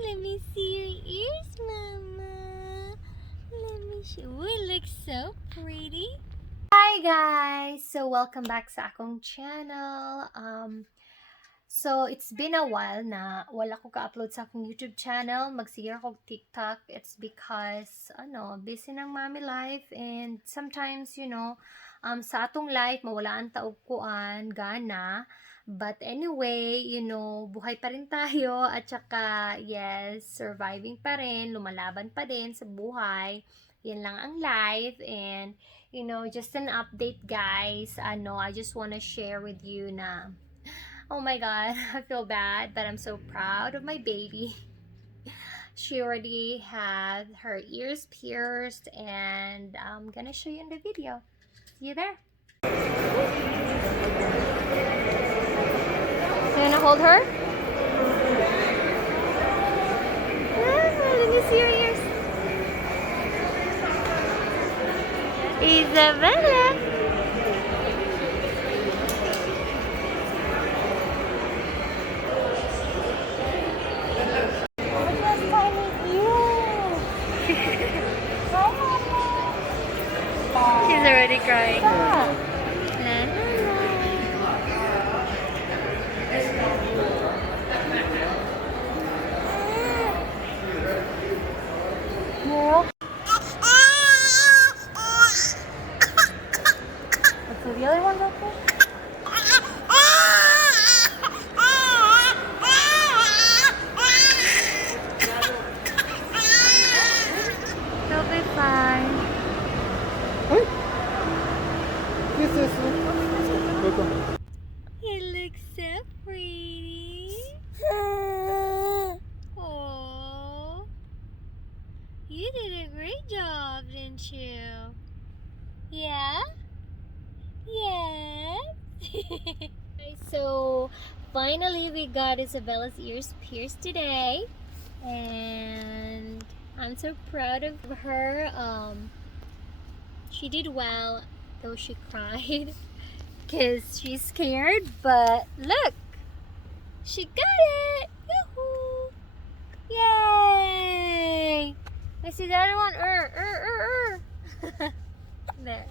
Let me see your ears, Mama. Let me show. Ooh, it looks so pretty. Hi guys! So welcome back sa akong channel. So it's been a while na wala ko ka-upload sa akong YouTube channel. Magsigir ako TikTok. It's because busy ng mommy life, and sometimes sa atong life mawalaan taog kuan gana. But anyway, buhay pa rin tayo at saka yes, surviving pa rin, lumalaban pa din sa buhay. Yan lang ang life, and just an update guys. I just want to share with you na oh my god, I feel bad, but I'm so proud of my baby. She already had her ears pierced, and I'm gonna show you in the video. See you there. You wanna hold her? Let me see your ears. Isabella. She's already crying. La, la, la. What's the other one up there? They'll be fine. It looks so pretty. Oh, you did a great job, didn't you? Yeah? Yes. So finally we got Isabella's ears pierced today, and I'm so proud of her. She did well, though she cried because she's scared, but look, she got it. Yoo-hoo. Yay. I see the other one. There.